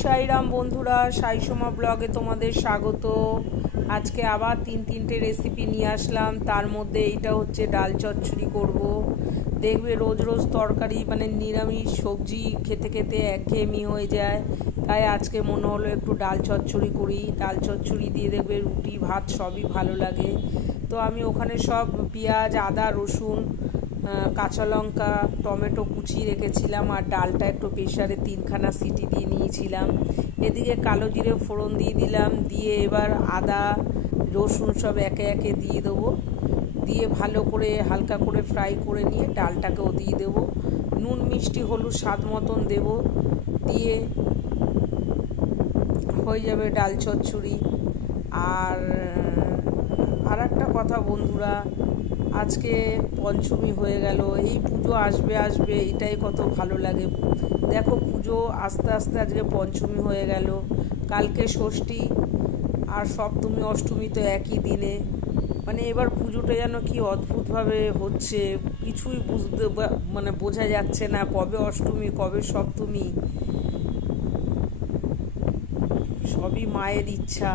সাইরাম বন্ধুরা, সাইসোমা ব্লগে তোমাদের স্বাগত। আজকে আবার তিনটে রেসিপি নিয়ে আসলাম। তার মধ্যে এইটা হচ্ছে ডাল চচ্চড়ি করব। দেখবে রোজ রোজ তরকারি মানে নিরামিষ সবজি খেতে খেতে একঘেয়েমি হয়ে যায়, তাই আজকে মনে হলো একটু ডাল চচ্চড়ি করি। ডাল চচ্চড়ি দিয়ে দেখবে রুটি ভাত সবই ভালো লাগে। তো আমি ওখানে সব পেঁয়াজ আদা রসুন কাঁচা লঙ্কা টমেটো কুচিয়ে রেখেছিলাম, আর ডালটা একটু প্রেশারে 3খানা সিটি দিয়ে নিয়েছিলাম। এদিকে কালো জিরে ফোড়ন দিয়ে দিলাম, দিয়ে এবার আদা রসুন সব একে একে দিয়ে দেবো। দিয়ে ভালো করে হালকা করে ফ্রাই করে নিয়ে ডালটাকেও দিয়ে দেবো। নুন মিষ্টি হলুদ স্বাদ মতন দেবো, দিয়ে হয়ে যাবে ডাল চচ্চড়ি। আর একটা কথা বন্ধুরা, আজকে পঞ্চমী হয়ে গেল, এই পুজো আসবে আসবে এটাই কত ভালো লাগে। দেখো পুজো আস্তে আস্তে আজকে পঞ্চমী হয়ে গেল, কালকে ষষ্ঠী আর সপ্তমী অষ্টমী তো একই দিনে। মানে এবার পুজোটা যেন কি অদ্ভুতভাবে হচ্ছে, কিছুই বুঝতে মানে বোঝা যাচ্ছে না কবে অষ্টমী কবে সপ্তমী। সবই মায়ের ইচ্ছা,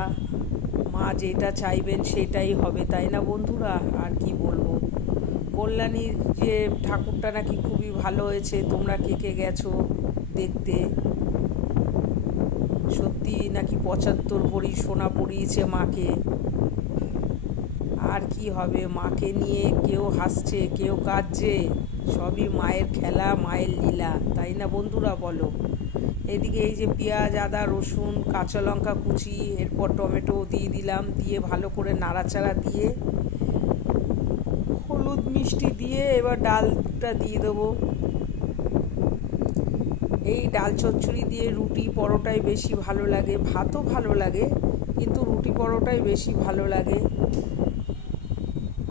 মা যেটা চাইবেন সেটাই হবে, তাই না বন্ধুরা? আর কি বলবো, কল্যাণীর যে ঠাকুরটা নাকি খুবই ভালো হয়েছে, তোমরা কে কে গেছো দেখতে? সত্যি নাকি 75 ভরি সোনা পরিয়েছে মাকে। আর কি হবে, মাকে নিয়ে কেউ হাসছে কেউ কাঁদছে, সবই মায়ের খেলা মায়ের লীলা, তাই না বন্ধুরা বলো? এদিকে এই যে পেঁয়াজ আদা রসুন কাঁচা লঙ্কা কুচি, এরপর টমেটো দিয়ে দিলাম, দিয়ে ভালো করে নাড়াচাড়া দিয়ে হলুদ মিষ্টি দিয়ে এবার ডালটা দিয়ে দেবো। এই ডাল চচ্চড়ি দিয়ে রুটি পরোটাই বেশি ভালো লাগে, ভাতও ভালো লাগে কিন্তু রুটি পরোটাই বেশি ভালো লাগে।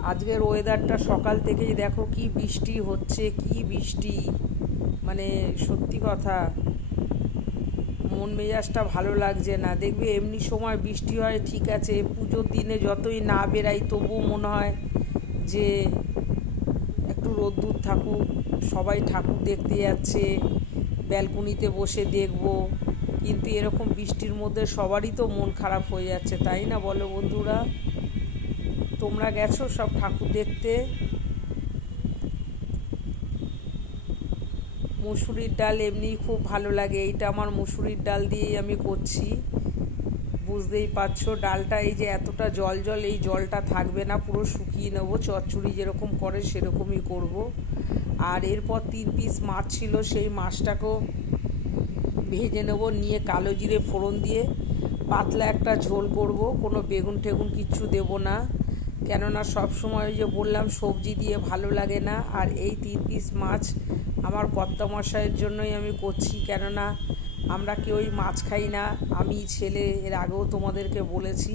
আজকের ওয়েদারটা সকাল থেকেই দেখো কি বৃষ্টি হচ্ছে, কি বৃষ্টি, মানে সত্যি কথা মন মেজাজটা ভালো লাগছে না। দেখবে এমনি সময় বৃষ্টি হয় ঠিক আছে, পুজোর দিনে যতই না বেরাই তবুও মনে হয় যে একটু রোদ্দুর থাকুক, সবাই ঠাকুর দেখতে যাচ্ছে, ব্যালকনিতে বসে দেখব। কিন্তু এরকম বৃষ্টির মধ্যে সবারই তো মন খারাপ হয়ে যাচ্ছে, তাই না বলো বন্ধুরা? তোমরা গেছো সব ঠাকুর দেখতে? মুসুরির ডাল এমনি খুব ভালো লাগে, এইটা আমার মুসুরির ডাল দিয়েই আমি করছি। বুঝতেই পারছো ডালটা এই যে এতটা জল জল, এই জলটা থাকবে না, পুরো শুকিয়ে নেবো, চচ্চড়ি যেরকম করে সেরকমই করব। আর এরপর 3 পিস মাছ ছিল, সেই মাছটাকেও ভেজে নেব, নিয়ে কালো জিরে ফোড়ন দিয়ে পাতলা একটা ঝোল করব, কোনো বেগুন টেগুন কিচ্ছু দেব না, কেননা সবসময় যে বললাম সবজি দিয়ে ভালো লাগে না। আর এই 3 পিস মাছ আমার কর্তামশাইয়ের জন্যই আমি করছি, কেননা আমরা কেউই মাছ খাই না, আমি ছেলে, এর আগেও তোমাদেরকে বলেছি।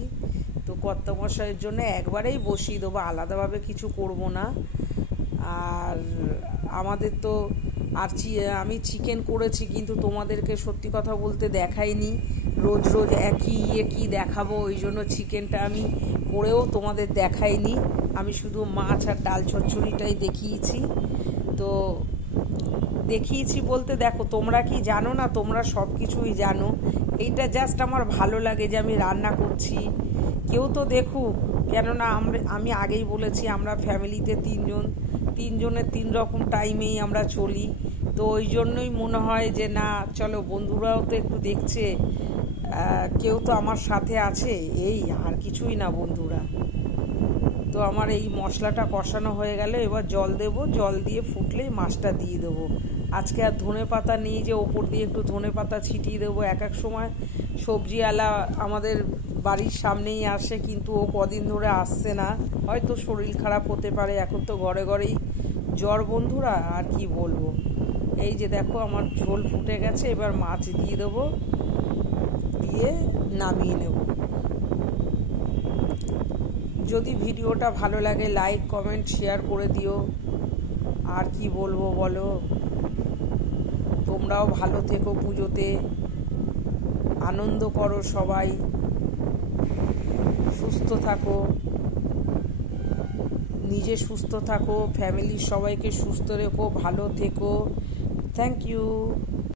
তো কর্তামশাইয়ের জন্য একবারেই বসিয়ে দেবো, আলাদাভাবে কিছু করব না। আর আমাদের তো আমি চিকেন করেছি, কিন্তু তোমাদেরকে সত্যি কথা বলতে দেখাইনি, রোজ রোজ একই দেখাবো, ওই জন্য চিকেনটা আমি করেও তোমাদের দেখাইনি। আমি শুধু মাছ আর ডাল চচ্চড়িটাই দেখিয়েছি। তো দেখিয়েছি বলতে দেখো, তোমরা কি জানো না? তোমরা সব কিছুই জানো, এইটা জাস্ট আমার ভালো লাগে যে আমি রান্না করছি, কেউ তো দেখুক। কেননা আমি আগেই বলেছি আমরা ফ্যামিলিতে তিনজনের 3 রকম টাইমেই আমরা চলি, তো ওই জন্যই মনে হয় যে না চলো বন্ধুরাও তো একটু দেখছে, কেউ তো আমার সাথে আছে, এই আর কিছুই না বন্ধুরা। তো আমার এই মশলাটা কষানো হয়ে গেলে এবার জল দেব, জল দিয়ে ফুটলেই মাছটা দিয়ে দেবো। আজকে আর ধনে পাতা নিয়ে যে ওপর দিয়ে একটু ধনে পাতা ছিটিয়ে দেবো। এক সময় সবজিওয়ালা আমাদের বাড়ির সামনেই আসে, কিন্তু ও কদিন ধরে আসছে না, হয়তো শরীর খারাপ হতে পারে, এখন তো ঘরে ঘরেই জ্বর বন্ধুরা, আর কি বলবো। এই যে দেখো আমার ঝোল ফুটে গেছে, এবার মাছ দিয়ে দেবো, দিয়ে নামিয়ে নেব। যদি ভিডিওটা ভালো লাগে লাইক কমেন্ট শেয়ার করে দিও। আর কি বলবো বলো, তোমরাও ভালো থেকো, পুজোতে আনন্দ করো, সবাই সুস্থ থাকো, নিজে সুস্থ থাকো, ফ্যামিলির সবাইকে সুস্থ রেখো, ভালো থেকো। Thank you.